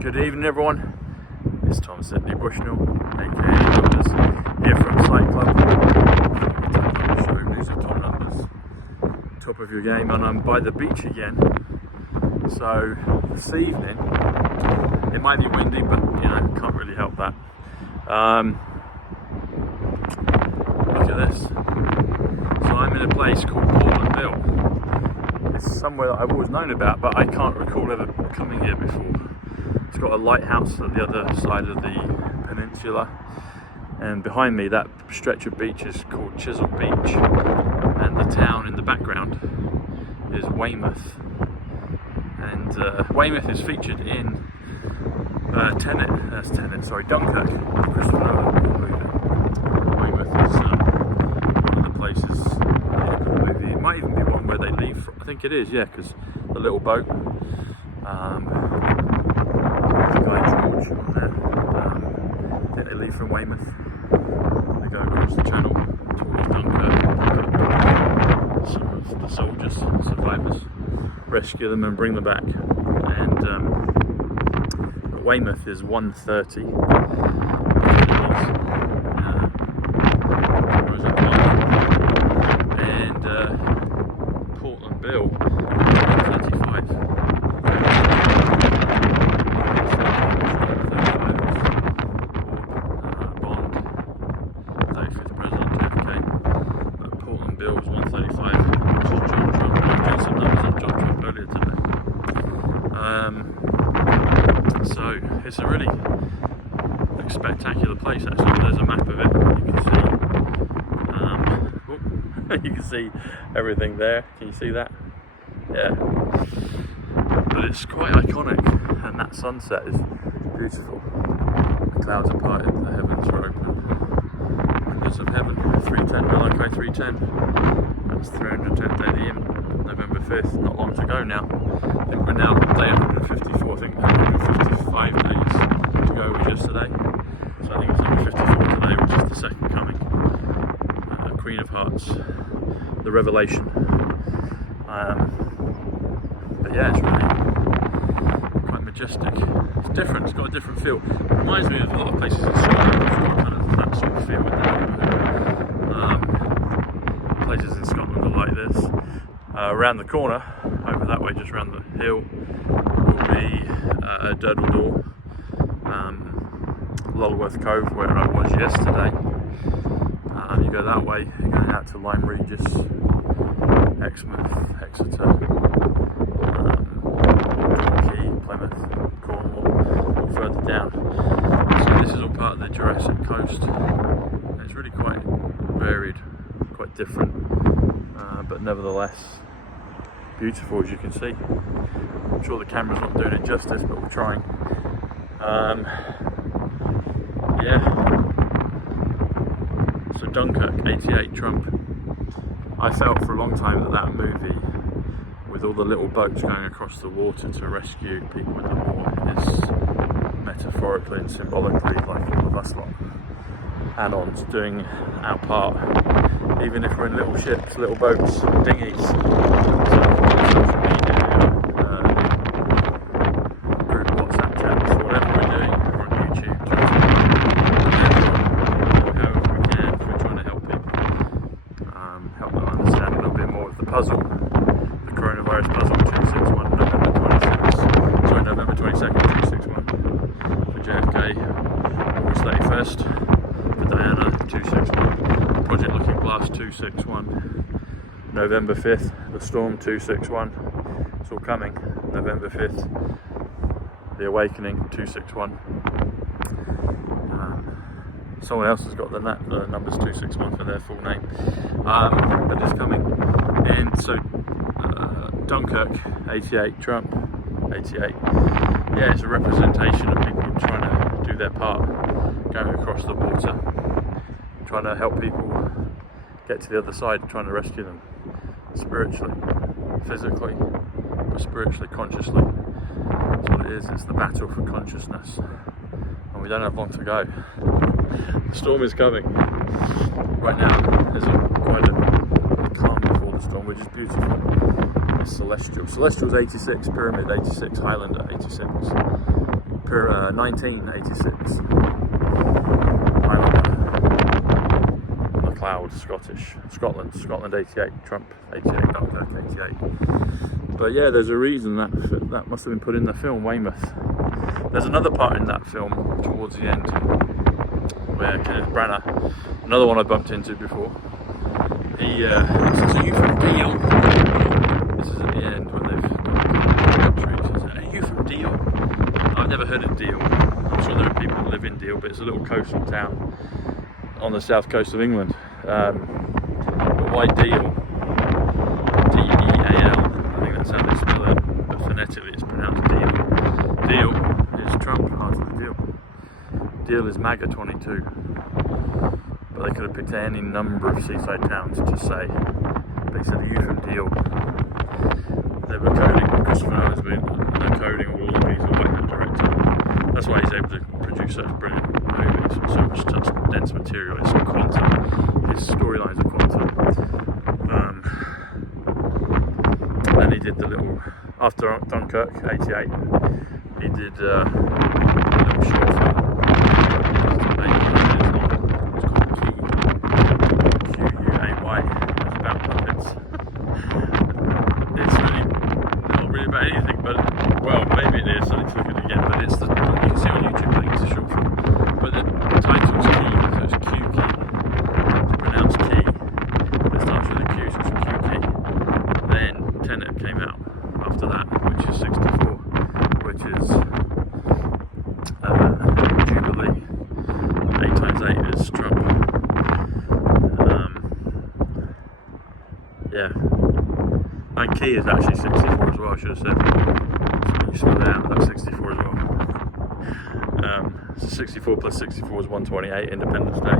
Good evening, everyone. It's Tom Welcome.To.Psych.Club, aka Midas, here from Psych Club. Show music top numbers, top of your game, and I'm by the beach again. So this evening, it might be windy, but you know, can't really help that. Look at this. So I'm in a place called Portland Bill. It's somewhere that I've always known about, but I can't recall ever coming here before. It's got a lighthouse at the other side of the peninsula, and behind me that stretch of beach is called Chisel Beach, and the town in the background is Weymouth. And Weymouth is featured in Dunkirk, Christopher Nolan movie. Weymouth is one of the places in the movie. It might even be one where they leave from. I think it is, yeah, because the little boat. They leave from Weymouth, they go across the channel towards Dunkirk, some of the soldiers, survivors, rescue them and bring them back. And Weymouth is 1:30, and Portland Bill 1:35. So it's a really spectacular place actually. There's a map of it. You can see everything there. Can you see that? Yeah. But it's quite iconic, and that sunset is beautiful. The clouds are parted, the heavens are open. Windows of heaven, 310, Malachi 310. That's 310th day of the year, November 5th, not long to go now. I think we're now on day 154, I think 155 days to go was yesterday. So I think it's number 54 today, which is the second coming. Queen of Hearts, the Revelation. But yeah, it's really quite majestic. It's different, it's got a different feel. It reminds me of a lot of places in Scotland. It's got kind of that sort of feel in the places in Scotland are like this. Around the corner, over that way, just around the hill, will be Durdle Door, Lulworth Cove, where I was yesterday. You go that way, you're going out to Lyme Regis, Exmouth, Exeter, Key, Plymouth, Cornwall, all further down. So this is all part of the Jurassic Coast. It's really quite varied, quite different, but nevertheless beautiful, as you can see. I'm sure the camera's not doing it justice, but we're trying. Yeah. So Dunkirk, 88, Trump. I felt for a long time that movie, with all the little boats going across the water to rescue people in the war, is metaphorically and symbolically like all of us lot add-ons doing our part, even if we're in little ships, little boats, dinghies. Group WhatsApp chats, whatever we're doing, or on YouTube, however we can, we're trying to help people, help them understand a little bit more of the puzzle, the coronavirus puzzle. 261, November 22nd, 261 for JFK, August 31st for Diana, 261, Project Looking Glass, 261. November 5th, the storm, 261. It's all coming. November 5th, the awakening, 261. Someone else has got the numbers 261 for their full name, but it's coming. And so Dunkirk, 88, Trump, 88. Yeah, it's a representation of people trying to do their part, going across the water, trying to help people get to the other side, trying to rescue them. Spiritually, physically, but spiritually, consciously. That's what it is. It's the battle for consciousness, and we don't have long to go. The storm is coming. Right now, there's quite a calm before the storm, which is beautiful. It's celestial. Celestial's 86, Pyramid 86, Highlander 86. 1986. McLeod, Scotland 88, Trump 88, Dunkirk 88. But yeah, there's a reason that must have been put in the film, Weymouth. There's another part in that film towards the end where Kenneth Branagh, another one I bumped into before, he says, "Are you from Deal?" This is at the end when they've got the country. He says, "Are you from Deal?" I've never heard of Deal. I'm sure there are people that live in Deal, but it's a little coastal town on the south coast of England. But why Deal? D-E-A-L. I think that's how they spell it, but phonetically it's pronounced Deal. Deal is Trump, part of the deal. Deal is MAGA 22. But they could have picked any number of seaside towns to say. They said, "Are you from Deal?" They were coding, Christopher Nolan's been coding all of these, like the director. That's why he's able to produce such brilliant movies with so much dense material. It's quantum. His storylines are quantum. Then he did the little, after Dunkirk, 88, he did a little short film. It's called Q-U-A-Y. It's about puppets. It's really not really about anything, but, well, maybe it is, I need to look at it again, but it's the, you can see on YouTube, I think it's a short film. But the title's Key, so it's Q-Key. It's pronounced Key, but it starts with a Q, so it's Q-Key. Then Tenet came out after that, which is 64, which is Jubilee. 8 times 8 is Trump. Yeah. And Key is actually 64 as well, I should have said. So when you spell it out, that's 64 as well. So 64 plus 64 is 128, Independence Day.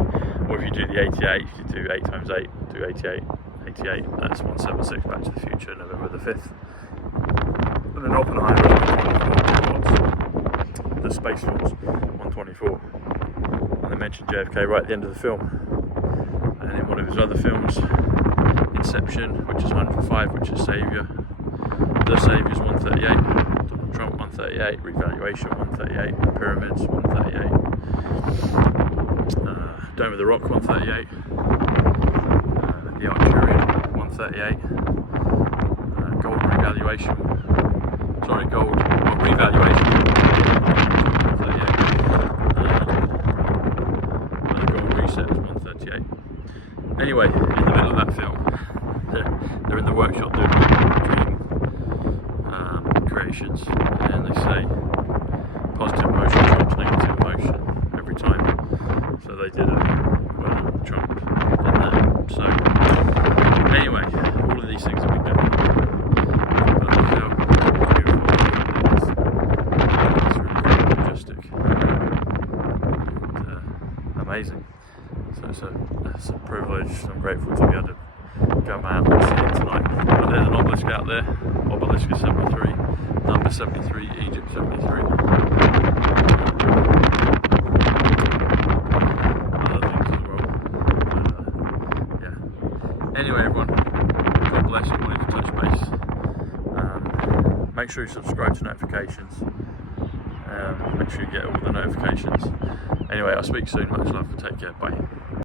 Or if you do the 88, you do 8 times 8, do 88. 88, that's 176, Back to the Future, November the 5th. And then Oppenheimer is 124, the Space Force, 124. And they mentioned JFK right at the end of the film. And in one of his other films, Inception, which is 105, which is Saviour. The Saviour's 138, Donald Trump 138, Revaluation 138, Pyramids 138, Dome of the Rock 138, The Arcturian 138, Gold Revaluation, Revaluation 138, and the Gold Reset is 138. Anyway, in the middle of that film, they're in the workshop doing dream creations, and they say positive emotion trumps negative emotion every time. So they did Trump in that. So anyway, all of these things have been done. But the film, beautiful. It's really very majestic and amazing. So it's a privilege. I'm grateful to be able to come out and see it tonight. But there's an obelisk out there, obelisk is 73, number 73, Egypt 73. Other things as well. Yeah. Anyway, everyone, God bless you. Wanted to touch base. Make sure you subscribe to notifications. Make sure you get all the notifications. Anyway, I'll speak soon. Much love. Take care. Bye.